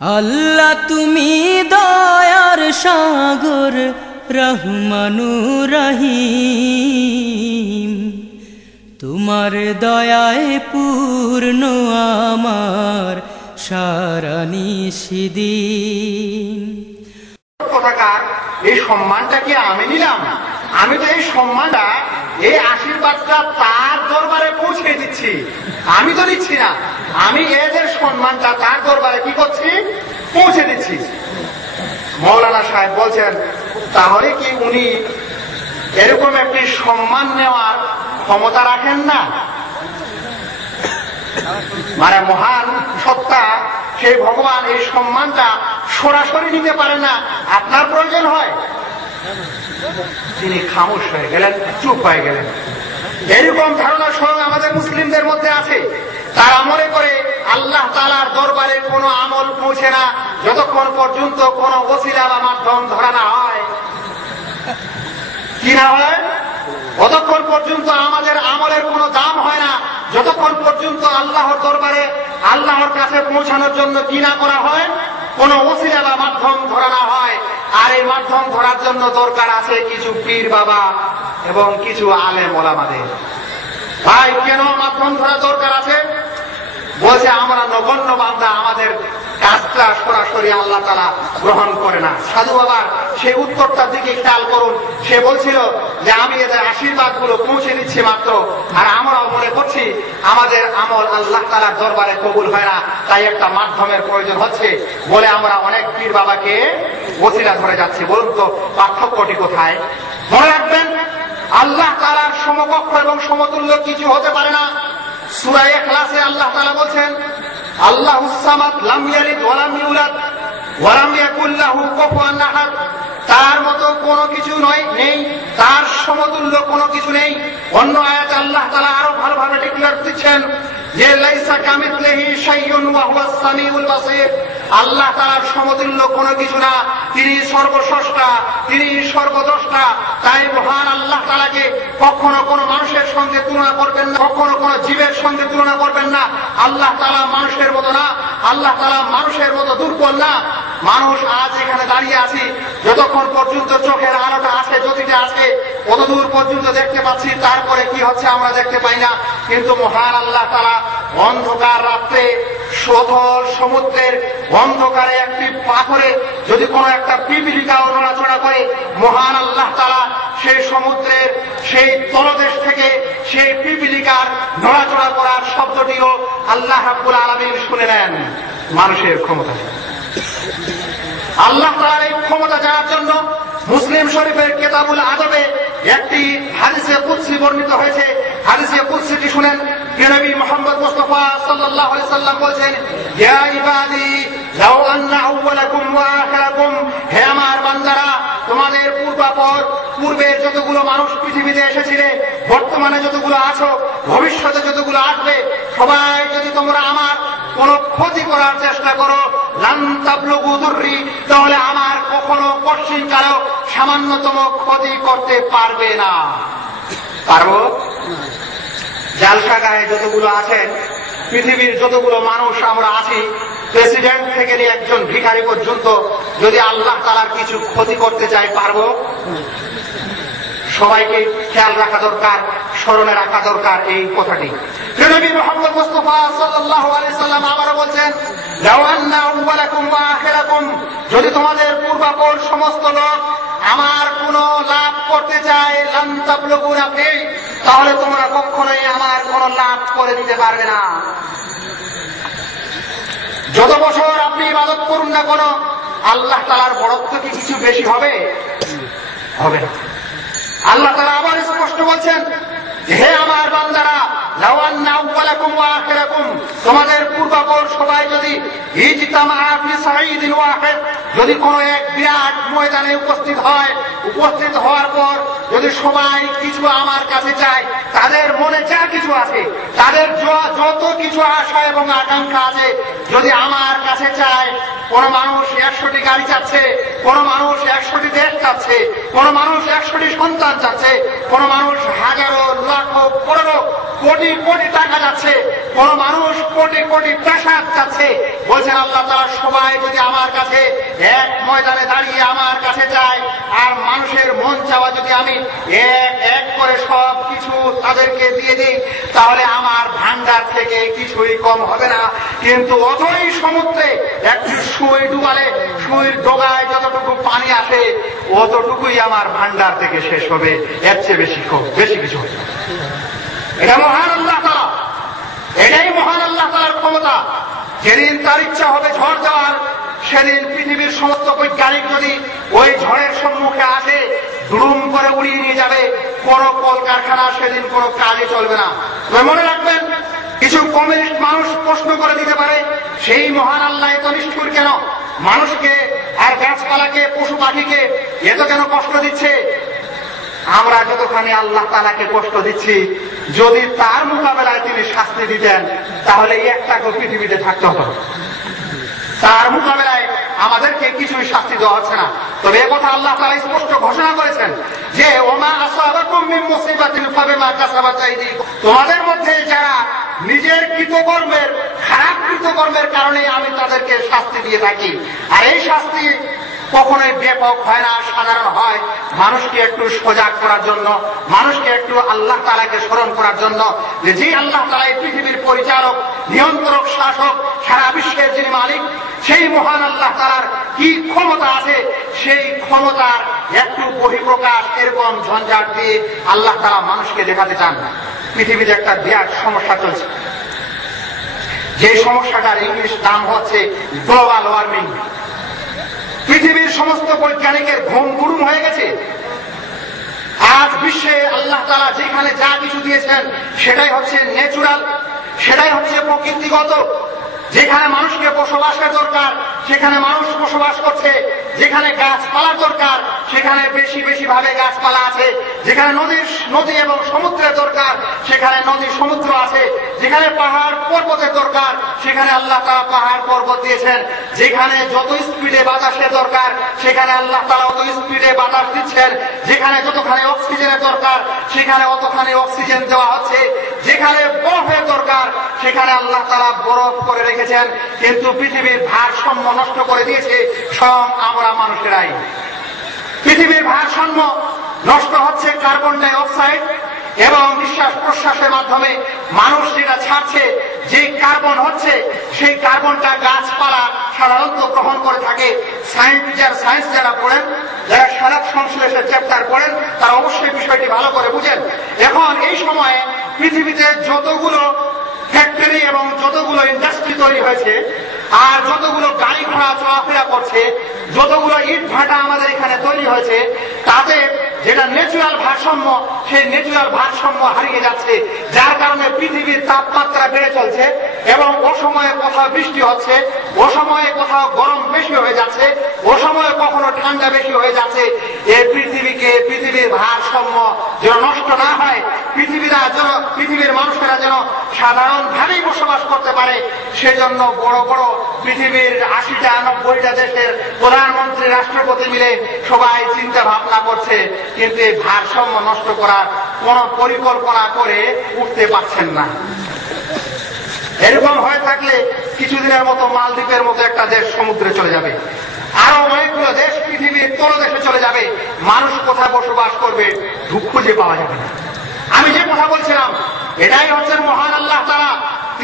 আল্লাহ তুমি দয়ার সাগর, রহমানু রহিম। তোমার দয়ায় পূর্ণ আমার সারানি সিদিন এই সম্মানটা কি আমি নিলাম? আমি তো এই সম্মানটা, এই আশীর্বাদটা তার দরবারে পৌঁছে দিচ্ছি। আমি তো নিচ্ছি না। আমি এদের সম্মানটা তার দরবারে কি করছি? পৌঁছে দিচ্ছি। মৌলানা সাহেব বলছেন, তাহলে কি উনি এরকম একটি সম্মান নেওয়ার ক্ষমতা রাখেন না? মানে মহান সত্তা সেই ভগবান এই সম্মানটা সরাসরি নিতে পারে না। আপনার প্রয়োজন হয়। তিনি খামোশ হয়ে গেলেন, চুপ হয়ে গেলেন। এরকম ধারণা স্বয়ং আমাদের মুসলিমদের মধ্যে আছে। তারা মনে করে আল্লাহ তালার দরবারে কোনো আমল পৌঁছে না, যতক্ষণ পর্যন্ত কোনো ওসিলা বা মাধ্যম ধরা না হয়। কি না হয়? ততক্ষণ পর্যন্ত আমাদের আমলের কোনো দাম হয় না, যতক্ষণ পর্যন্ত আল্লাহর দরবারে আল্লাহর কাছে পৌঁছানোর জন্য কি না করা হয় কোন ওসিলা বা মাধ্যম ধরা না হয়। আর এই মাধ্যম ধরার জন্য দরকার আছে কিছু পীর বাবা এবং কিছু আলেম ওলামাদের। ভাই, কেন মাধ্যম ধরার দরকার আছে? বলছে, আমরা নগণ্য বান্ধা আমাদের কাজটা সরাসরি আল্লাহ তালা গ্রহণ করে না। সাধু বাবার সেই উত্তরটার দিকে খেয়াল করুন। সে বলছিল যে, আমি এদের আশীর্বাদগুলো পৌঁছে দিচ্ছি মাত্র। আর আমরাও মনে করছি, আমাদের আমল আল্লাহ তালার দরবারে কবুল হয় না। তাই একটা মাধ্যমের প্রয়োজন হচ্ছে বলে আমরা অনেক পীর বাবাকে বসিরা ধরে যাচ্ছি। বলুন তো, পার্থক্যটি কোথায়? মনে রাখবেন, আল্লাহ তালার সমকক্ষ এবং সমতুল্য কিছু হতে পারে না। সুরাই ক্লাসে আল্লাহ তালা বলছেন আল্লাহ উসামাদ লাম তার মতো কোনো কিছু নয়, নেই। তার সমতুল্য কোনো কিছু নেই। অন্য আয়াত আল্লাহ তাআলা আরও ভালোভাবে ডিক্লেয়ার দিচ্ছেন যে লাইসা কামিথলিহি শাইউন ওয়া হুয়াস সামিউল বাসীর। আল্লাহ তাআলার সমতুল্য কোনো কিছু না। তিনি সর্বস্রষ্টা, তিনি সর্বদ্রষ্টা। তাই মহান আল্লাহ তাআলাকে কখনো কোনো মানুষের সঙ্গে তুলনা করবেন না, কখনো কোনো জীবের সঙ্গে তুলনা করবেন না। আল্লাহ তাআলা মানুষের মতো না। আল্লাহ তাআলা মানুষের মতো দুর্বল না। মানুষ আজ এখানে দাঁড়িয়ে আছি। যতক্ষণ পর্যন্ত চোখের আলোটা আছে জ্যোতিটা আছে কতদূর পর্যন্ত দেখতে পাচ্ছি, তারপরে কি হচ্ছে আমরা দেখতে পাই না। কিন্তু মহান আল্লাহ তারা অন্ধকার রাত্রে সথল সমুদ্রের অন্ধকারে একটি পাথরে যদি কোনো একটা পিপিলিকাও নড়াচড়া করে, মহান আল্লাহ তারা সেই সমুদ্রের সেই তলদেশ থেকে সেই পিপিলিকার নড়াচড়া করার শব্দটিও আল্লাহ রাব্বুল আলমীর শুনে নেন। মানুষের ক্ষমতা। আল্লাহ তাআলার এই ক্ষমতা জানার জন্য মুসলিম শরীফের কেতাবুল আদবে একটি হাদিসে কুদসি বর্ণিত হয়েছে। হাদিসে কুদসিটি শুনেন নবী মোহাম্মদ মুস্তাফা সাল্লাল্লাহু আলাইহি সাল্লাম বলেছেন হে আমার বান্দারা, তোমাদের পূর্বাপর পূর্বে যতগুলো মানুষ পৃথিবীতে এসেছিলে বর্তমানে যতগুলো আছো, ভবিষ্যতে যতগুলো আসবে, সবাই যদি তোমরা আমার কোন ক্ষতি করার চেষ্টা করো। লান্তাবলুগুদুর্রি তাহলে আমার কখনো পশ্চিম কালেও সামান্যতম ক্ষতি করতে পারবে না। পারব? জালসা গায়ে যতগুলো আছেন, পৃথিবীর যতগুলো মানুষ আমরা আছি, প্রেসিডেন্ট থেকে নিয়ে একজন ভিখারি পর্যন্ত যদি আল্লাহ তালার কিছু ক্ষতি করতে চাই পারব? সবাইকে খেয়াল রাখা দরকার। স্মরণে রাখা দরকার এই কথাটি। যদি তোমাদের পূর্বাপর সমস্ত লোক আমার কোন লাভ করতে চায়, লাম তাবলুগু রাফি তাহলে তোমরা কখনোই আমার কোন লাভ করে দিতে পারবে না। যত বছর আপনি ইবাদত করুন না কেন, আল্লাহ তালার বড়ত্ব কি কিছু বেশি হবে? হবে আল্লাহ তালা আবার স্পষ্ট বলছেন হে আমার বান্দারা তোমাদের পূর্বাপর সবাই যদি যদি কোনো এক বিরাট ময়দানে উপস্থিত হয়, উপস্থিত হওয়ার পর যদি সবাই কিছু আমার কাছে চায়, তাদের মনে যা কিছু আছে, তাদের যত কিছু আশা এবং আকাঙ্ক্ষা আছে, যদি আমার কাছে চায় কোন মানুষ একশোটি গাড়ি চাচ্ছে, কোন মানুষ একশোটি দেশ চাচ্ছে, কোন মানুষ একশোটি সন্তান চাচ্ছে, কোন মানুষ হাজারো, লাখো, পনেরো কোটি কোটি টাকা যাচ্ছে, কোন মানুষ কোটি কোটি প্রেসাদ চাচ্ছে। বলছেন আল্লাহ তারা সবাই যদি আমার কাছে এক ময়দানে দাঁড়িয়ে আমার কাছে যায়, আর মানুষের মন চাওয়া যদি আমি এক এক করে সব কিছু তাদেরকে দিয়ে দিই, তাহলে আমার ভান্ডার থেকে কিছুই কম হবে না। কিন্তু অথই সমুদ্রে একটু সুই ডুবালে সুইর ডোগায় যতটুকু পানি আসে, অতটুকুই আমার ভান্ডার থেকে শেষ হবে। এর চেয়ে বেশি বেশি কিছু হবে এটা মহান আল্লাহ তারা এটাই মহান আল্লাহ তালার ক্ষমতা। যেদিন তার ইচ্ছা হবে ঝড় দেওয়ার, সেদিন পৃথিবীর সমস্ত বৈজ্ঞানিক যদি ওই ঝড়ের সম্মুখে আসে দুরুম করে উড়িয়ে নিয়ে যাবে। কোন কলকারখানা সেদিন কোনো কাজে চলবে না। মনে রাখবেন, কিছু কমিউনিস্ট মানুষ প্রশ্ন করে দিতে পারে, সেই মহান আল্লাহ এত নিষ্ঠুর কেন? মানুষকে আর গাছপালাকে, পশু পাখিকে এত কেন কষ্ট দিচ্ছে? আমরা যতখানি আল্লাহ তালাকে কষ্ট দিচ্ছি, যদি তার মোকাবেলায় তিনি শাস্তি দিতেন, তাহলে এই একটাকে পৃথিবীতে থাকতে না। তার মোকাবেলায় আমাদেরকে কিছুই শাস্তি দেওয়া হচ্ছে না। তবে এ কথা আল্লাহ তালা স্পষ্ট ঘোষণা করেছেন যে, ওমা আসাবাকুম মিন মুসিবাতিন ফাবিমা কাসাবাত তোমাদের মধ্যে যারা নিজের কৃতকর্মের, খারাপ কৃতকর্মের কারণে আমি তাদেরকে শাস্তি দিয়ে থাকি, আর এই শাস্তি কখনোই ব্যাপক হয় না সাধারণ হয় মানুষকে একটু সজাগ করার জন্য, মানুষকে একটু আল্লাহ তালাকে স্মরণ করার জন্য যে যে আল্লাহ তালা এই পৃথিবীর পরিচালক নিয়ন্ত্রক, শাসক, সারা বিশ্বের যিনি মালিক, সেই মহান আল্লাহ তালার কি ক্ষমতা আছে, সেই ক্ষমতার একটু বহিঃপ্রকাশ এরকম ঝঞ্ঝাট দিয়ে আল্লাহ তালা মানুষকে দেখাতে চান না। পৃথিবীতে একটা বিরাট সমস্যা চলছে। যে সমস্যাটার ইংলিশ নাম হচ্ছে গ্লোবাল ওয়ার্মিং পৃথিবীর সমস্ত বৈজ্ঞানিকের ঘুম গুরুম হয়ে গেছে। আজ বিশ্বে আল্লাহ তারা যেখানে যা কিছু দিয়েছেন, সেটাই হচ্ছে ন্যাচুরাল সেটাই হচ্ছে প্রকৃতিগত। যেখানে মানুষকে বসবাসের দরকার, সেখানে মানুষ বসবাস করছে, যেখানে গাছপালার দরকার সেখানে বেশি বেশি ভাবে গাছপালা আছে। যেখানে নদীর নদী এবং সমুদ্রের দরকার, সেখানে নদী সমুদ্র আছে। যেখানে পাহাড় পর্বতের দরকার, সেখানে আল্লাহ তালা পাহাড় পর্বত দিয়েছেন। যেখানে যত স্পিডে বাতাসের দরকার, সেখানে আল্লাহ তালা অত স্পিডে বাতাস দিচ্ছেন। যেখানে যতখানি অক্সিজেনের দরকার, সেখানে অতখানি অক্সিজেন দেওয়া হচ্ছে। যেখানে বরফের দরকার, সেখানে আল্লাহ তারা বরফ করে রেখেছেন। কিন্তু পৃথিবীর ভারসাম্য নষ্ট করে দিয়েছে স্বয়ং আমরা মানুষেরাই। পৃথিবীর ভারসাম্য নষ্ট হচ্ছে কার্বন ডাই অক্সাইড এবং নিঃশ্বাস প্রশ্বাসের মাধ্যমে মানুষ যেটা ছাড়ছে যে কার্বন হচ্ছে, সেই কার্বনটা গাছপালা সাধারণত গ্রহণ করে থাকে। সায়েন্স যারা সায়েন্স যারা পড়েন, যারা সারাক সংশ্লেষের চ্যাপ্টার পড়েন, তারা অবশ্যই বিষয়টি ভালো করে বুঝেন। এখন এই সময়ে পৃথিবীতে যতগুলো ফ্যাক্টরি এবং যতগুলো ইন্ডাস্ট্রি তৈরি হয়েছে, আর যতগুলো গাড়ি ঘোড়া চলাফেরা করছে যতগুলো ইট ভাটা আমাদের এখানে তৈরি হয়েছে তাতে যেটা ন্যাচুরাল ভারসাম্য, সেই ন্যাচুরাল ভারসাম্য হারিয়ে যাচ্ছে, যার কারণে পৃথিবীর তাপমাত্রা বেড়ে চলছে এবং অসময়ে কোথাও বৃষ্টি হচ্ছে, অসময়ে কোথাও গরম বেশি হয়ে যাচ্ছে, অসময়ে কখনো ঠান্ডা বেশি হয়ে যাচ্ছে। এই পৃথিবীকে পৃথিবীর ভারসাম্য যেন নষ্ট না হয়, পৃথিবীরা যেন, পৃথিবীর মানুষেরা যেন সাধারণভাবেই বসবাস করতে পারে, সেজন্য বড় বড় পৃথিবীর আশিটা, নব্বইটা দেশের প্রধানমন্ত্রী রাষ্ট্রপতি মিলে সবাই চিন্তা ভাবনা করছে, কিন্তু এই ভারসাম্য নষ্ট করার কোন পরিকল্পনা করে উঠতে পারছেন না। এরকম হয়ে থাকলে কিছুদিনের মতো মালদ্বীপের মতো একটা দেশ সমুদ্রে চলে যাবে। আরও অনেকগুলো দেশ পৃথিবীর কোনো দেশে চলে যাবে। মানুষ কোথায় বসবাস করবে, দুঃখ যে পাওয়া যাবে না। আমি যে কথা বলছিলাম, এটাই হচ্ছেন মহান আল্লাহ তারা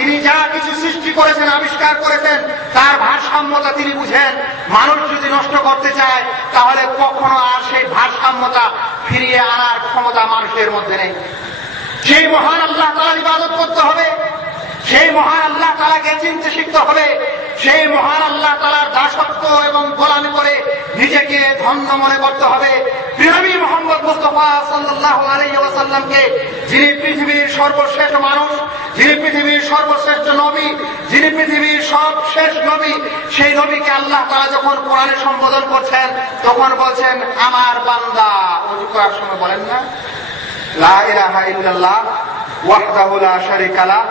তিনি যা কিছু সৃষ্টি করেছেন, আবিষ্কার করেছেন, তার ভারসাম্যতা তিনি বুঝেন। মানুষ যদি নষ্ট করতে চায়, তাহলে কখনো আর সেই ভারসাম্যতা ফিরিয়ে আনার ক্ষমতা মানুষের মধ্যে নেই। সেই মহান আল্লাহ তালার ইবাদত করতে হবে। সেই মহান আল্লাহ তালাকে চিনতে শিখতে হবে। সেই মহান আল্লাহ তালার দাসত্ব এবং গোলামি করে নিজেকে ধন্য মনে করতে হবে। বিনবী মোহাম্মদ মুস্তফা সাল্লাহ আলাইসাল্লামকে যিনি পৃথিবীর সর্বশ্রেষ্ঠ মানুষ, যিনি পৃথিবীর সর্বশ্রেষ্ঠ নবী, যিনি পৃথিবীর সবশেষ নবী, সেই নবীকে আল্লাহ তারা যখন কোরআনে সম্বোধন করছেন, তখন বলছেন, আমার বান্দা। অজু করার সময় বলেন না। লা ইলাহা ইল্লাল্লাহ, ওয়াহদাহু লা শারীকা লাহ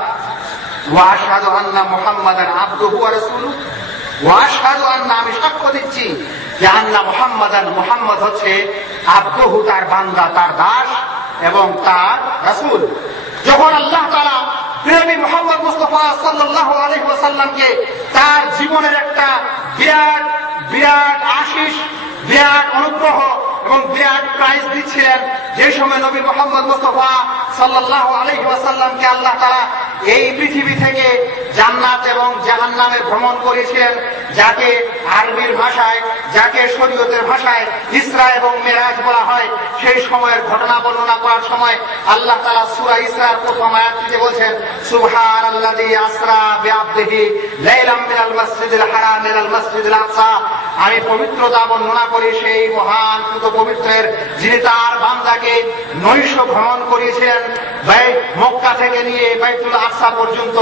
ওয়া আমি সাক্ষ্য দিচ্ছি যে আন্না মুহাম্মদ হচ্ছে আব্দহু, তার বান্দা, তার দাস এবং তার রাসূল। যখন আল্লাহ তাআলা প্রেমী মোহাম্মদ মুস্তফা সাল্লাল্লাহু আলাইহি তার জীবনের একটা বিরাট বিরাট আশিস বিরাট অনুগ্রহ এবং বিরাট প্রাইজ দিচ্ছিলেন যে সময় নবী মোহাম্মদ মুস্তফা সাল্লাহ আলহি ওয়াসাল্লামকে আল্লাহ তারা এই পৃথিবী থেকে জান্নাত এবং জাহান্নামে ভ্রমণ করেছিলেন যাকে আরবির ভাষায়, যাকে শরীয়তের ভাষায় ইসরা এবং মেরাজ বলা হয়। সেই সময়ের ঘটনা বর্ণনা করার সময় আল্লাহ তালা সুরা ইসরার প্রথম আয়াতটিতে বলছেন সুবহান আল্লাযী আসরা বিআবদিহি লাইলাম মিনাল মাসজিদিল হারাম ইলাল মাসজিদিল আকসা। আমি পবিত্রতা বর্ণনা করি সেই মহান পুত পবিত্রের যিনি তার বান্দাকে নৈশ ভ্রমণ করিয়েছিলেন মক্কা থেকে নিয়ে বাইতুল আকসা পর্যন্ত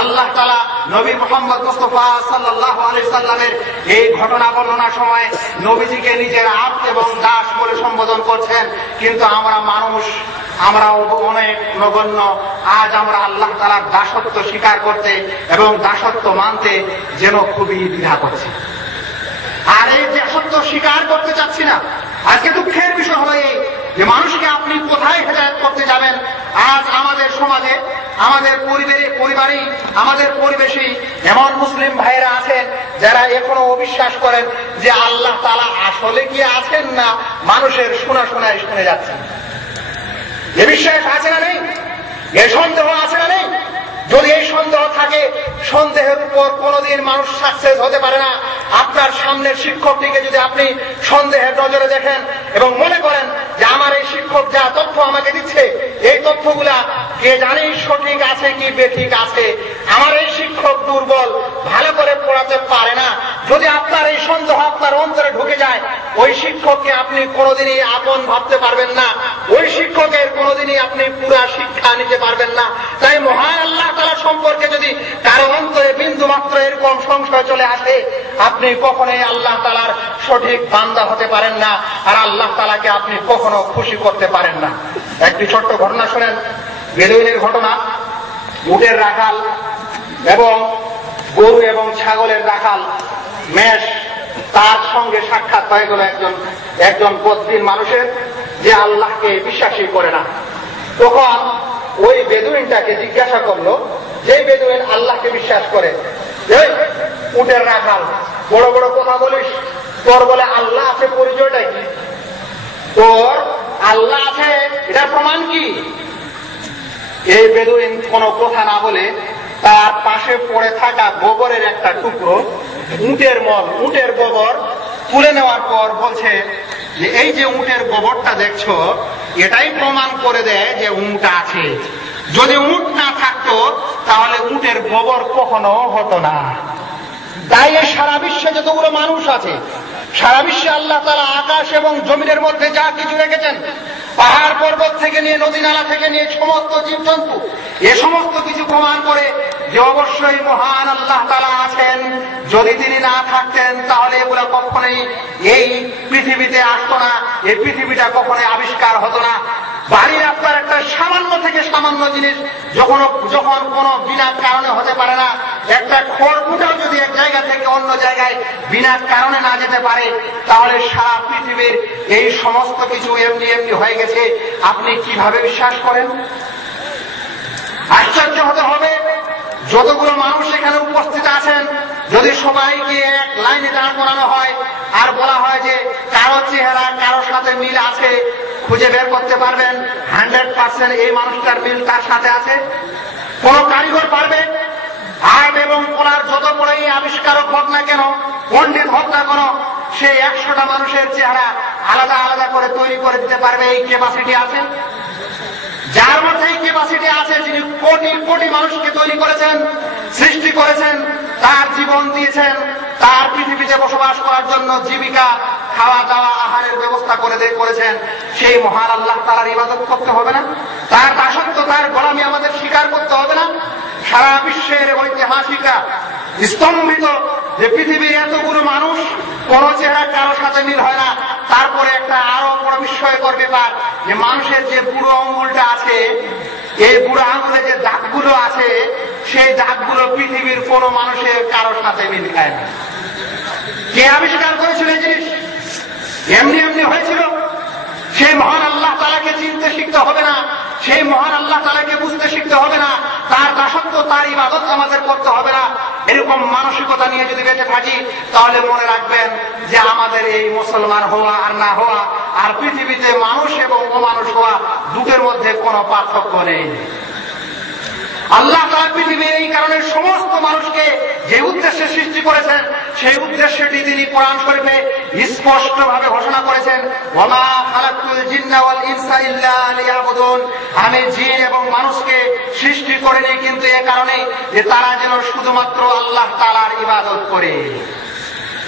আল্লাহ তালা নবী মোহাম্মদ মুস্তফা সাল্লাহ সাল্লামের এই ঘটনা বর্ণনার সময় নবীজিকে নিজের আপ এবং দাস বলে সম্বোধন করছেন। কিন্তু আমরা মানুষ আমরা অনেক নগণ্য, আজ আমরা আল্লাহ তালার দাসত্ব স্বীকার করতে এবং দাসত্ব মানতে যেন খুবই দ্বিধা করছি। আর এই দাসত্ব স্বীকার করতে চাচ্ছি না, আজকে দুঃখের বিষয় হলো এই যে মানুষকে আপনি কোথায় হেদায়ত করতে যাবেন? আজ আমাদের সমাজে, আমাদের পরিবারে পরিবারেই, আমাদের পরিবেশেই এমন মুসলিম ভাইরা আছেন যারা এখনও অবিশ্বাস করেন যে আল্লাহ তালা আসলে কি আছেন না মানুষের শোনা শোনায় শুনে যাচ্ছেন। এ বিশ্বাস আছে না নেই? এ সন্দেহ আছে না নেই? যদি এই সন্দেহ থাকে, সন্দেহের উপর কোনোদিন মানুষ সাকসেস হতে পারে না। আপনার সামনের শিক্ষকটিকে যদি আপনি সন্দেহের নজরে দেখেন এবং মনে করেন যে আমার এই শিক্ষক যা তথ্য আমাকে দিচ্ছে, এই তথ্যগুলা কে জানি সঠিক আছে কি বেঠিক আছে? আমার এই শিক্ষক দুর্বল, ভালো করে পড়াতে পারে না। যদি আপনার এই সন্দেহ আপনার অন্তরে ঢুকে যায়, ওই শিক্ষককে আপনি কোনোদিনই আপন ভাবতে পারবেন না। ওই শিক্ষকের কোনোদিনই আপনি পুরা শিক্ষা নিতে পারবেন না। তাই মহান আল্লাহ তালা সম্পর্কে যদি কারও অন্তরে বিন্দু মাত্র এরকম সংশয় চলে আসে, আপনি কখনোই আল্লাহ তালার সঠিক বান্দা হতে পারেন না, আর আল্লাহ তালাকে আপনি কখনো খুশি করতে পারেন না। একটি ছোট্ট ঘটনা শোনেন। বেদুইনের ঘটনা, উটের রাখাল এবং গরু এবং ছাগলের রাখাল, মেষ তার সঙ্গে সাক্ষাৎ হয়ে গেল একজন একজন বদ্রিন মানুষের, যে আল্লাহকে বিশ্বাসই করে না। তখন ওই বেদুইনটাকে জিজ্ঞাসা করল যে বেদুইন আল্লাহকে বিশ্বাস করে উটের রাখাল, বড় বড় কথা বলিস, তোর বলে আল্লাহ আছে, পরিচয়টা কি? তোর আল্লাহ আছে এটা প্রমাণ কি? এই বেদুইন কোন কথা না বলে তার পাশে পড়ে থাকা গোবরের একটা টুকরো, উটের মল, উটের গোবর তুলে নেওয়ার পর বলছে যে, এই যে উটের গোবরটা দেখছ এটাই প্রমাণ করে দেয় যে উট আছে। যদি উট না থাকতো, তাহলে উটের গোবর কখনো হতো না। তাই সারা বিশ্বে যতগুলো মানুষ আছে, সারা বিশ্বে আল্লাহ তারা আকাশ এবং জমিনের মধ্যে যা কিছু রেখেছেন, পাহাড় পর্বত থেকে নিয়ে নদী নালা থেকে নিয়ে সমস্ত জীবজন্তু, এ সমস্ত কিছু প্রমাণ করে যে অবশ্যই মহান আল্লাহ তালা আছেন, যদি তিনি না থাকতেন, তাহলে এগুলো কখনোই এই পৃথিবীতে আসতো না, এই পৃথিবীটা কখনোই আবিষ্কার হতো না। বাড়ির আপনার একটা সামান্য থেকে সামান্য জিনিস, যখন যখন কোনো বিনা কারণে হতে পারে না, একটা খড়কুটাও যদি এক জায়গা থেকে অন্য জায়গায় বিনা কারণে না যেতে পারে, তাহলে সারা পৃথিবীর এই সমস্ত কিছু এমনি এমনি হয়ে গেছে। আপনি কীভাবে বিশ্বাস করেন আশ্চর্য হতে হবে যতগুলো মানুষ এখানে উপস্থিত আছেন, যদি সবাইকে এক লাইনে দাঁড় করানো হয় আর বলা হয় যে কারও চেহারা কারোর সাথে মিল আছে, খুঁজে বের করতে পারবেন। হান্ড্রেড পার্সেন্ট এই মানুষটার মিল তার সাথে আছে। কোন কারিগর পারবে? আর্ট এবং কলার যত বড়ই আবিষ্কারক হোক না কেন, পণ্ডিত হোক না কেন, সে একশোটা মানুষের চেহারা আলাদা আলাদা করে তৈরি করে দিতে পারবে, এই ক্যাপাসিটি আছে। যার মধ্যে ক্যাপাসিটি আছে, যিনি কোটি কোটি মানুষকে তৈরি করেছেন, সৃষ্টি করেছেন, তার জীবন দিয়েছেন, তার পৃথিবীতে বসবাস করার জন্য জীবিকা, খাওয়া, দাওয়া, আহারের ব্যবস্থা করে করেছেন। সেই মহান আল্লাহ তার ইবাদত করতে হবে না। তার দাসত্ব, তার গোলামি আমাদের স্বীকার করতে হবে না। সারা বিশ্বের ঐতিহাসিকরা স্তম্ভিত যে পৃথিবীর এতগুলো মানুষ, কোন চেহারা কারও সাথে মিল হয় না তারপরে একটা আরও বড় বিস্ময়কর ব্যাপার যে মানুষের যে বুড়ো আঙ্গুলটা আছে, এই বুড়ো আঙ্গুলে যে দাগগুলো আছে, সেই দাঁতগুলো পৃথিবীর কোন মানুষের কারোর সাথে মিল খায় না। কে আবিষ্কার করেছিল এই জিনিস? এমনি এমনি হয়েছিল। সেই মহান আল্লাহ তালাকে চিনতে শিখতে হবে না। সেই মহান আল্লাহ তালাকে বুঝতে শিখতে হবে না। তার দাসত্ব, তার ইবাদত আমাদের করতে হবে না। এরকম মানসিকতা নিয়ে যদি বেঁচে থাকি, তাহলে মনে রাখবেন যে আমাদের এই মুসলমান হওয়া আর না হওয়া, আর পৃথিবীতে মানুষ এবং অমানুষ হওয়া দুটোর মধ্যে কোনো পার্থক্য নেই। আল্লাহ তার পৃথিবীর এই কারণে সমস্ত মানুষকে যে উদ্দেশ্যে সৃষ্টি করেছেন, সেই উদ্দেশ্যটি তিনি কোরআন শরীফে স্পষ্ট ভাবে ঘোষণা করেছেন আমি জিন এবং মানুষকে সৃষ্টি করিনি, কিন্তু এ কারণে যে তারা যেন শুধুমাত্র আল্লাহ তাআলার ইবাদত করে।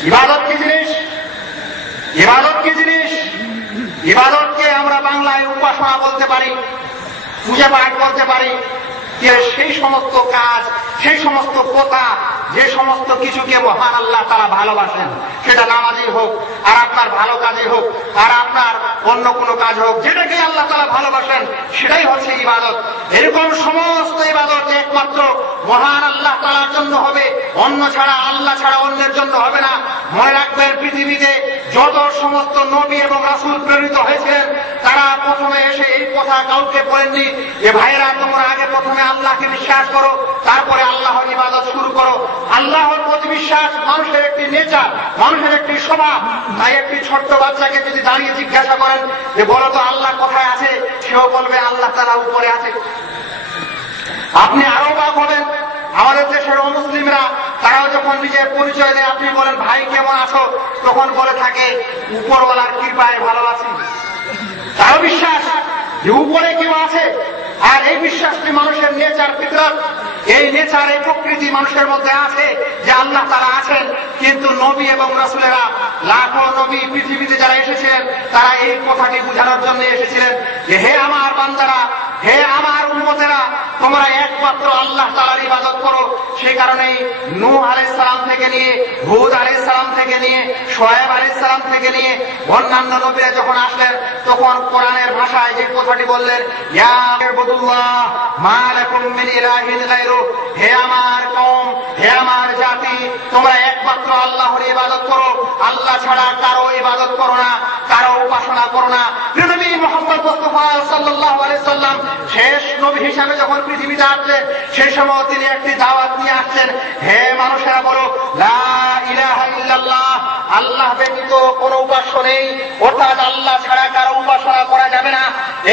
ইবাদত কি জিনিস? ইবাদত কি জিনিস? ইবাদতকে আমরা বাংলায় উপাসনা বলতে পারি, পূজা পাঠ বলতে পারি যে সেই সমস্ত কাজ সেই সমস্ত কথা যে সমস্ত কিছুকে মহান আল্লাহ তারা ভালোবাসেন, সেটা নামাজি হোক, আর আপনার ভালো কাজে হোক, আর আপনার অন্য কোনো কাজ হোক যেটাকে আল্লাহ তারা ভালোবাসেন, সেটাই হচ্ছে ইবাদত। এরকম সমস্ত ইবাদত একমাত্র মহান আল্লাহ তালার জন্য হবে, অন্য ছাড়া, আল্লাহ ছাড়া অন্যের জন্য হবে না। মনে রাখবেন, পৃথিবীতে যত সমস্ত নবী এবং রাসুল প্রেরিত হয়েছেন, তারা প্রথমে এসে এই কথা কাউকে বলেননি, যে, ভাইয়েরা, তোমরা আগে প্রথমে আল্লাহকে বিশ্বাস করো, তারপরে আল্লাহর ইবাদত শুরু করো। আল্লাহর প্রতি বিশ্বাস, মানুষের একটি নেচার, মানুষের একটি স্বভাব। তাই একটি ছোট্ট বাচ্চাকে যদি দাঁড়িয়ে জিজ্ঞাসা করেন যে, বলো তো, আল্লাহ কোথায় আছে? সেও বলবে, আল্লাহ তারা উপরে আছে। আপনি আরও বাক হবেন। আমাদের দেশের অমুসলিমরা, তারাও যখন নিজের পরিচয় দেয়, আপনি বলেন, ভাই, কেমন আছো? তখন বলে থাকে, উপরওয়ালার কৃপায় ভালো আছি। তারও বিশ্বাস যে, উপরে কেউ আছে? আর এই বিশ্বাসটি মানুষের নেচার ফিতরত এই নেচার, এই প্রকৃতি মানুষের মধ্যে আছে যে আল্লাহ তারা আছেন, কিন্তু নবী এবং রাসুলেরা লাখো নবী পৃথিবীতে যারা এসেছিলেন, তারা এই কথাটি বোঝানোর জন্য এসেছিলেন যে হে আমার বান্দারা, হে আমার উন্মতেরা তোমরা একমাত্র আল্লাহ তালার ইবাদত করো। সেই কারণেই নূহ আলাইহিস সালাম থেকে নিয়ে, হুদ সালাম থেকে নিয়ে শোয়েব আলাইহিস সালাম থেকে নিয়ে অন্যান্য নবীরা যখন আসলেন, তখন কোরআনের ভাষায় যে কথাটি বললেন, ইয়া ইবাদত করো। না, কারও উপাসনা করো না। শেষ নবী হিসাবে যখন পৃথিবীতে আসলেন সেই সময় তিনি একটি দাওয়াত নিয়ে আসছেন হে মানুষেরা বলো, লা আল্লাহ ব্যতীত কোনো উপাস্য নেই। অর্থাৎ আল্লাহ ছাড়া কারও উপাসনা করা যাবে না।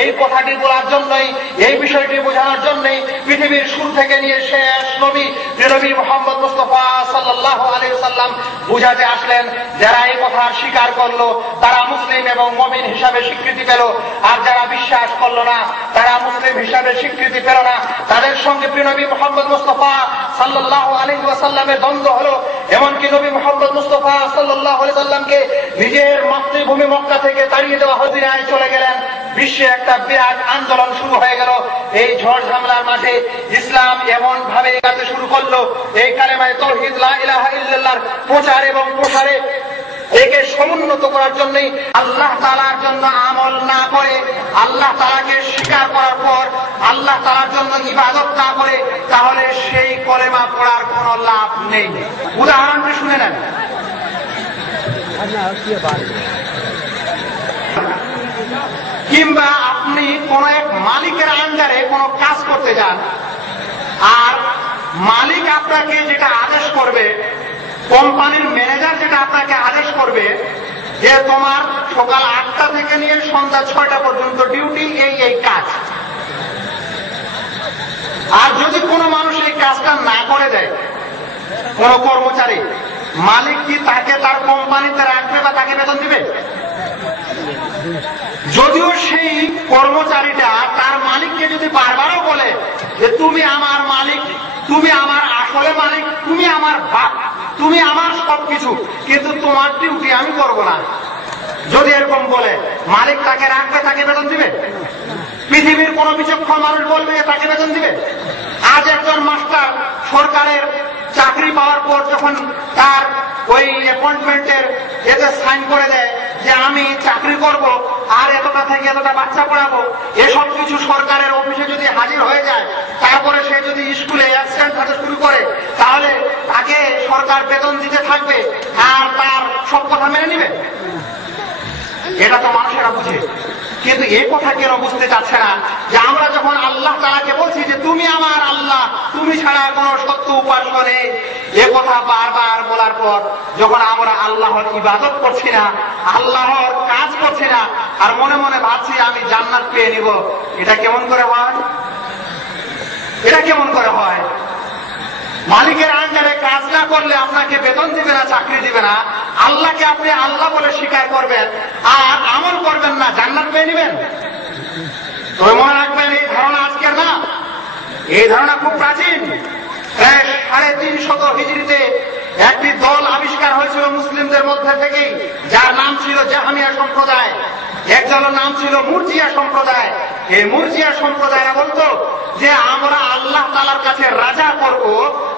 এই কথাটি বলার জন্যই, এই বিষয়টি বোঝানোর জন্যই পৃথিবীর শুরু থেকে নিয়ে শেষ নবী নবী মোহাম্মদ মুস্তফা সাল্লাহ আলী সাল্লাম বুঝাতে আসলেন, যারা এই কথা স্বীকার করল, তারা মুসলিম এবং মমিন হিসাবে স্বীকৃতি পেল। আর যারা বিশ্বাস করল না, তারা মুসলিম হিসাবে স্বীকৃতি পেল না। তাদের সঙ্গে নবী মোহাম্মদ মুস্তফা সাল্লাহ আলী সাল্লামের দ্বন্দ্ব হলো। এমনকি নবী মোহাম্মদ মুস্তফা সাল্লাহ আলি সাল্লামকে নিজের মাতৃভূমি মক্কা থেকে তাড়িয়ে দেওয়া হদিনায় চলে গেলেন। বিশ্বে একটা বিরাট আন্দোলন শুরু হয়ে গেল। এই ঝড় ঝামেলার মাঠে ইসলাম এমন ভাবে কাজে শুরু করল। এই কালেমায় তৌহিদ, লা ইলাহা প্রচার এবং প্রসারে একে সমুন্নত করার জন্যই আল্লাহ তালার জন্য আমল না করে, আল্লাহ তালাকে স্বীকার করার পর আল্লাহ তালার জন্য ইবাদত না করে, তাহলে সেই কলেমা পড়ার কোনো লাভ নেই। উদাহরণটি শুনে নেন। কিংবা আপনি কোন এক মালিকের আন্ডারে কোন কাজ করতে যান, আর মালিক আপনাকে যেটা আদেশ করবে, কোম্পানির ম্যানেজার যেটা আপনাকে আদেশ করবে, যে তোমার সকাল আটটা থেকে নিয়ে সন্ধ্যা ছয়টা পর্যন্ত ডিউটি এই এই কাজ। আর যদি কোনো মানুষ এই কাজটা না করে দেয়, কোন কর্মচারী মালিক কি তাকে তার কোম্পানিতে রাখবে বা তাকে বেতন দিবে? যদিও সেই কর্মচারীটা তার মালিককে যদি বারবারও বলে যে তুমি আমার মালিক, তুমি আমার আসলে মালিক, তুমি আমার বাপ, তুমি আমার সবকিছু, কিন্তু তোমার ডিউটি আমি করব না। যদি এরকম বলে, মালিক তাকে রাখবে, তাকে বেতন দিবে? পৃথিবীর কোন বিচক্ষণ মানুষ বলবে তাকে বেতন দিবে? আজ একজন মাস্টার সরকারের চাকরি পাওয়ার পর যখন তার ওই অ্যাপয়েন্টমেন্টের এতে সাইন করে দেয় যে আমি চাকরি করব, আর এতটা থেকে এতটা বাচ্চা পড়াবো, এসব কিছু সরকারের অফিসে যদি হাজির হয়ে যায়, তারপরে সে যদি স্কুলে অ্যাবসেন্ট হতে শুরু করে, তাহলে তাকে সরকার বেতন দিতে থাকবে, আর তার সব কথা মেনে নিবে? এটা তো মানুষেরা বুঝে। কিন্তু এই কথা কেন বুঝতে চাচ্ছে না? যে আমরা যখন আল্লাহ তালাকে বলছি যে তুমি আমার আল্লাহ, তুমি ছাড়া কোনো সত্য উপাস্য নেই। এ কথা বারবার বলার পর যখন আমরা আল্লাহর ইবাদত করছি না, আল্লাহর কাজ করছি না, আর মনে মনে ভাবছি আমি জান্নাত পেয়ে নিব, এটা কেমন করে হয়? এটা কেমন করে হয়? মালিকের আন্ডারে কাজ না করলে আপনাকে বেতন দিবে না, চাকরি দিবে না। আল্লাহকে আপনি আল্লাহ বলে স্বীকার করবেন, আর আমল করবেন না, জান্নাত পেয়ে নেবেন। তবে মনে রাখবেন, এই ধারণা আজকের না। এই ধারণা খুব প্রাচীন। প্রায় সাড়ে তিন শত হিজড়িতে একটি দল আবিষ্কার হয়েছিল মুসলিমদের মধ্যে থেকেই, যার নাম ছিল জাহামিয়া সম্প্রদায়। একজনের নাম ছিল মুরজিয়া সম্প্রদায়। এই মুরজিয়া সম্প্রদায়রা বলতো যে আমরা আল্লাহ তালার কাছে রাজা করব,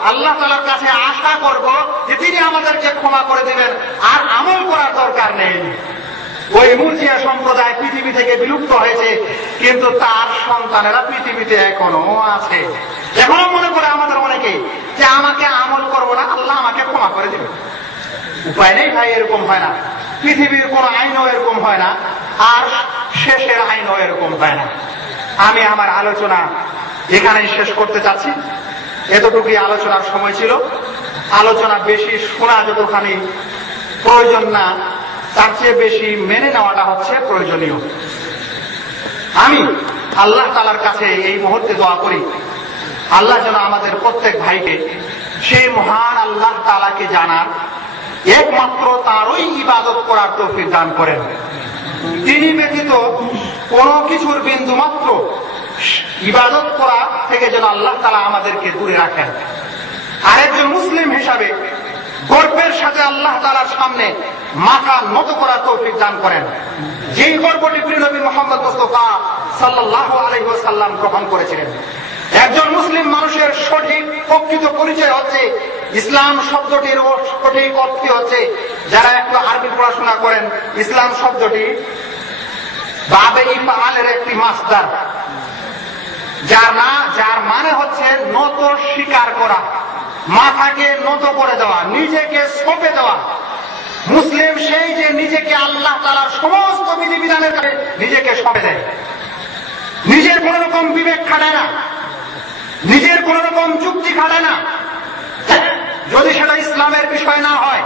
আল্লাহ তালার কাছে আশা করব যে তিনি আমাদেরকে ক্ষমা করে দিবেন, আর আমল করার দরকার নেই। ওই মুরজিয়া সম্প্রদায় পৃথিবী থেকে বিলুপ্ত হয়েছে, কিন্তু তার সন্তানেরা পৃথিবীতে এখনও আছে। এখনও মনে করে আমাদের অনেকে যে আমাকে আমল করব না, আল্লাহ আমাকে ক্ষমা করে দেবে উপায় নেই ভাই, এরকম হয় না। পৃথিবীর কোন আইনও এরকম হয় না, আর শেষের আইনও এরকম হয় না। আমি আমার আলোচনা এখানেই শেষ করতে চাচ্ছি। এতটুকুই আলোচনার সময় ছিল। আলোচনা বেশি শোনা যতখানি প্রয়োজন না, তার চেয়ে বেশি মেনে নেওয়াটা হচ্ছে প্রয়োজনীয়। আমি আল্লাহ তালার কাছে এই মুহূর্তে দোয়া করি, আল্লাহ যেন আমাদের প্রত্যেক ভাইকে সেই মহান আল্লাহ তালাকে জানার একমাত্র তারই ইবাদত করার তৌফিক দান করেন। তিনি ব্যতীত কোন কিছুর বিন্দু মাত্র ইবাদত করা থেকে যেন আল্লাহ তালা আমাদেরকে দূরে রাখেন। আরেকজন মুসলিম হিসাবে গর্বের সাথে আল্লাহ তালার সামনে মাথা নত করার তৌফিক দান করেন। যেই গর্বটি প্রিয় নবী মোহাম্মদ মুস্তফা সাল্লাহ আলহিহাল্লাম গ্রহণ করেছিলেন। একজন মুসলিম মানুষের সঠিক প্রকৃত পরিচয় হচ্ছে ইসলাম শব্দটির সঠিক অর্থ হচ্ছে যারা একটু আরবি পড়াশোনা করেন, ইসলাম শব্দটি বাবে ইফালের একটি মাসদার। যার না, যার মানে হচ্ছে নত স্বীকার করা। মাথাকে নত করে দেওয়া, নিজেকে সঁপে দেওয়া। মুসলিম সেই যে নিজেকে আল্লাহ তালার সমস্ত বিধিবিধানের কাছে নিজেকে সঁপে দেয়। নিজের কোন রকম বিবেক খাটায় না। নিজের কোন রকম যুক্তি খাটায় না। যদি সেটা ইসলামের বিষয় না হয়,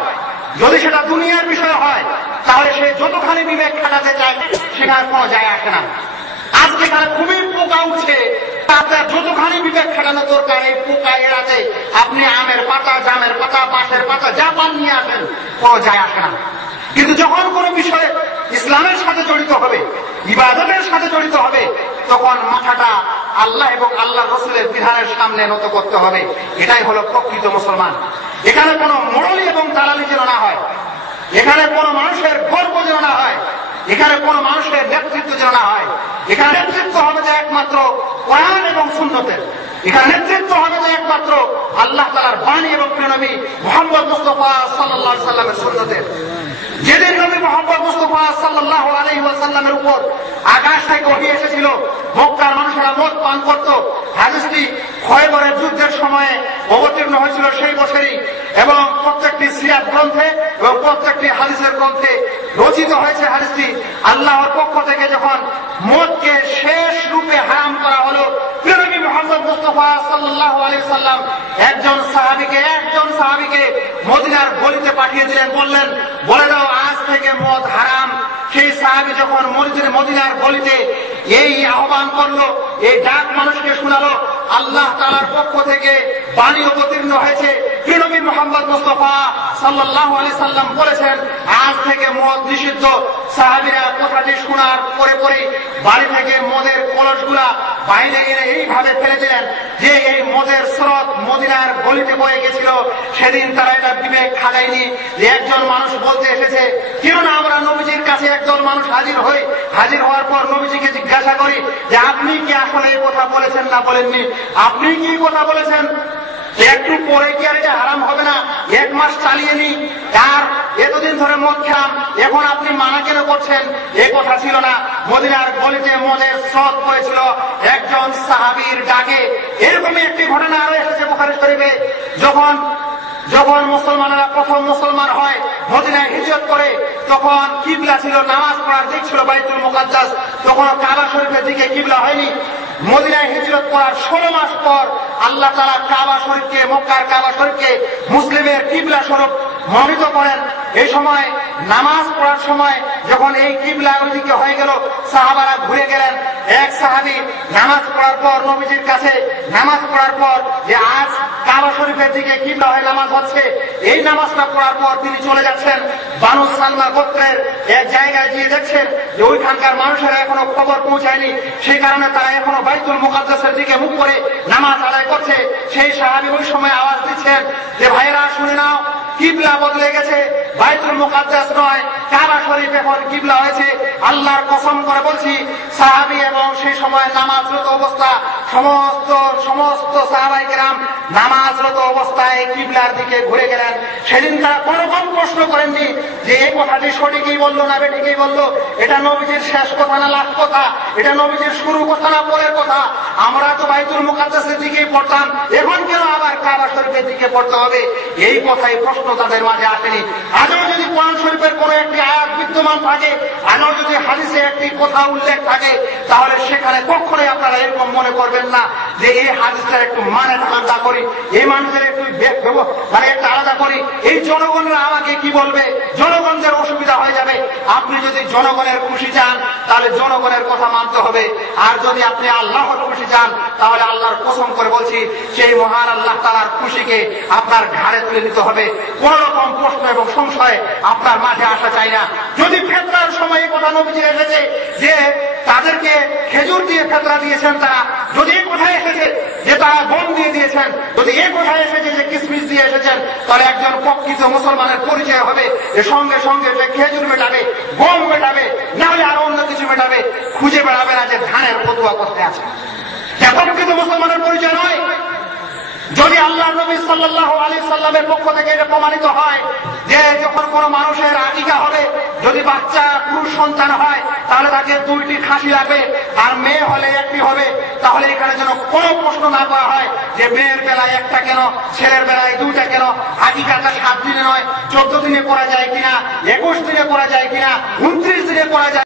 যদি সেটা দুনিয়ার বিষয় হয়, তাহলে সে যতখানি বিবেক খাটাতে চায় সেখানে কোনো যায় আসে না। আজকে তারা খুবই পোকা উঠছে তাতে যতখানি বিবেক খাটানো দরকার এই পোকা এড়াতে, আপনি আমের পাতা, জামের পাতা পাশের পাতা, যা পান নিয়ে আসেন, কোনো যায় আসে না। কিন্তু যখন কোনো বিষয়ে ইসলামের সাথে জড়িত হবে, ইবাদতের সাথে জড়িত হবে, তখন মাথাটা আল্লাহ এবং আল্লাহ রসুলের বিধানের সামনে নত করতে হবে। এটাই হলো প্রকৃত মুসলমান। এখানে কোনো মোড়লি এবং দালালি যেন না হয়, এখানে কোনো মানুষের গর্ব যেন না হয়, এখানে কোন মানুষের নেতৃত্ব যেন না হয় এখানে নেতৃত্ব হবে যে একমাত্র কোরআন এবং সুন্নতের। এখানে নেতৃত্ব হবে যে একমাত্র আল্লাহ তালার বাণী এবং প্রেরণী মোহাম্মদ মুস্তফা সাল্লাহ সাল্লামের সুন্নতের। যেদিন নবী মোহাম্মদ মুস্তফা সাল্লাহ আলহি ওয়াসাল্লামের উপর আকাশ থেকে ওঠে এসেছিল, মক্কার মানুষেরা মদ পান করত। হাদিসটি খয়বরের যুদ্ধের সময়ে অবতীর্ণ হয়েছিল সেই বছরই এবং প্রত্যেকটি সিরাত গ্রন্থে এবং প্রত্যেকটি হাদিসের গ্রন্থে রচিত হয়েছে হাদিসটি। আল্লাহর পক্ষ থেকে যখন মদকে শেষ রূপে হারাম করা হলো প্রিয়নবী এই আহ্বান করল, এই ডাক মানুষকে শোনালো, আল্লাহ পক্ষ থেকে বাণী অবতীর্ণ হয়েছে। প্রিয়নবী মোহাম্মদ মুস্তফা সাল্লাহ আলি সাল্লাম বলেছেন, আজ থেকে মদ নিষিদ্ধ। সাহাবিরা কথাটি শোনার পরে পরে বাড়ি থেকে মদের কলসগুলা বাইরে এনে এইভাবে ফেলে দিলেন যে এই মদের স্রোত মদিনার গলিতে বয়ে গেছিল। সেদিন তারা এটা বিবেক খাটায়নি যে একজন মানুষ বলতে এসেছে, কেন না আমরা নবীজির কাছে একজন মানুষ হাজির হই? হাজির হওয়ার পর নবীজিকে জিজ্ঞাসা করি যে, আপনি কি আসলে এই কথা বলেছেন না বলেননি? আপনি কি কথা বলেছেন? একটু পরে কি আর এটা হারাম হবে না। এক মাস চালিয়ে নি। আর এতদিন ধরে মদ খেলাম। এখন আপনি মানা কেন করছেন? এ কথা ছিল না। মদিনার গলিতে মদের স্রোত হয়েছিল একজন সাহাবির ডাকে। এরকমই একটি ঘটনা আরও এসেছে বোখারি শরীফে। যখন যখন মুসলমানেরা প্রথম মুসলমান হয়, মদিনায় হিজরত করে, তখন কিবলা ছিল, নামাজ পড়ার দিক ছিল বাইতুল মুকাদ্দাস। তখন কাবা শরীফের দিকে কিবলা হয়নি। মদিনায় হিজরত করার ষোলো মাস পর আল্লাহ তালা কাবা শরীফকে, মক্কার কাবা শরীফকে মুসলিমের কিবলা স্বরূপ মনিত করেন। এই সময়, নামাজ পড়ার সময় যখন এই কিবলা ওইদিকে হয়ে গেল, সাহাবারা ঘুরে গেলেন। এক সাহাবি নামাজ পড়ার পর নবীজির কাছে নামাজ পড়ার পর যে আজ কাবা শরীফের দিকে কিবলা হয়ে নামাজ হচ্ছে, এই নামাজটা পড়ার পর তিনি চলে যাচ্ছেন বানু সালমা গোত্রের এক জায়গায় গিয়ে দেখছেন যে ওইখানকার মানুষেরা এখনও খবর পৌঁছায়নি। সেই কারণে তারা এখনও বাইতুল মুকাদ্দাসের দিকে মুখ করে নামাজ আদায় করছে। সেই সাহাবি ওই সময় আওয়াজ দিচ্ছেন যে, ভাইয়েরা, শুনে নাও, কিবলা বদলে গেছে। বাইতুল মুকাদ্দাস নয়, কাবা শরীফ এখন কিবলা হয়েছে? আল্লাহর কসম করে বলছি, সাহাবি এবং সেই সময় নামাজরত অবস্থা সমস্ত সমস্ত সাহাবাই গ্রাম নামাজরত অবস্থায় কিবলার দিকে ঘুরে গেলেন। সেদিন তারা কোনো কম প্রশ্ন করেননি যে, এই কথাটি সঠিকই বলল না বেঠিকই বলল? এটা নবীজির শেষ কথা না লাস্ট কথা? এটা নবীজির শুরু কথা না পরের কথা? আমরা তো বাইতুল মুকাদ্দাসের দিকেই পড়তাম। এখন কেন আবার কাবা শরীফের দিকে পড়তে হবে? এই কথাই প্রশ্ন তাদের মাঝে আসেনি। আজও যদি কোরআন শরীফের কোন একটি আয়াত বিদ্যমান থাকে, আজও যদি হাদিসে একটি কথা উল্লেখ থাকে, তাহলে সেখানে কখনোই আপনারা এরকম মনে করবেন না যে এই হাদিসটার একটু মানে আলাদা করি, এই মানুষের একটু মানে একটু আলাদা করি। এই জনগণরা আমাকে কি বলবে? জনগণদের অসুবিধা হয়ে যাবে, আপনি যদি জনগণের খুশি চান তাহলে জনগণের কথা মানতে হবে। আর যদি আপনি আল্লাহর খুশি চান তাহলে আল্লাহর কসম করে বলছি, সেই মহান আল্লাহ তালার খুশিকে আপনার ঘাড়ে তুলে নিতে হবে। কোন রকম প্রশ্ন এবং সংশয় আপনার মাঝে আসা চাই না। যদি ফেতরার সময় এই কথা নবীজি এসেছে যে তাদেরকে খেজুর দিয়ে ফেতরা দিয়েছেন তারা, যদি এই কোথায় এসেছে যে তারা বোন দিয়ে দিয়েছেন, যদি এ কোথায় এসেছে যে কিসমিস দিয়ে এসেছেন, তাহলে একজন প্রকৃত মুসলমানের পরিচয় হবে যে সঙ্গে সঙ্গে যে খেজুর মেটাবে গম মেটাবে, না হলে আরও অন্য কিছু মেটাবে, খুঁজে বেড়াবে না যে ধানের পতুয়া কোথায় আছে। এখন কিন্তু মুসলমানের পরিচয় নয়। যদি আল্লাহ নবী সাল্লাহ আলী সাল্লামের পক্ষ থেকে এটা প্রমাণিত হয় যে যখন কোনো মানুষের আকিকা হবে, যদি বাচ্চা, পুরুষ, সন্তান হয়, তাহলে তাকে দুইটি খাসি লাগবে। আর মেয়ে হলে একটি হবে। তাহলে এখানে যেন কোনো প্রশ্ন না করা হয় যে মেয়ের বেলায় একটা কেন, ছেলের বেলায় দুইটা কেন। আকিকাটা সাত দিনে নয়, চোদ্দ দিনে করা যায় কিনা, একুশ দিনে করা যায় কিনা, উনত্রিশ দিনে করা যায়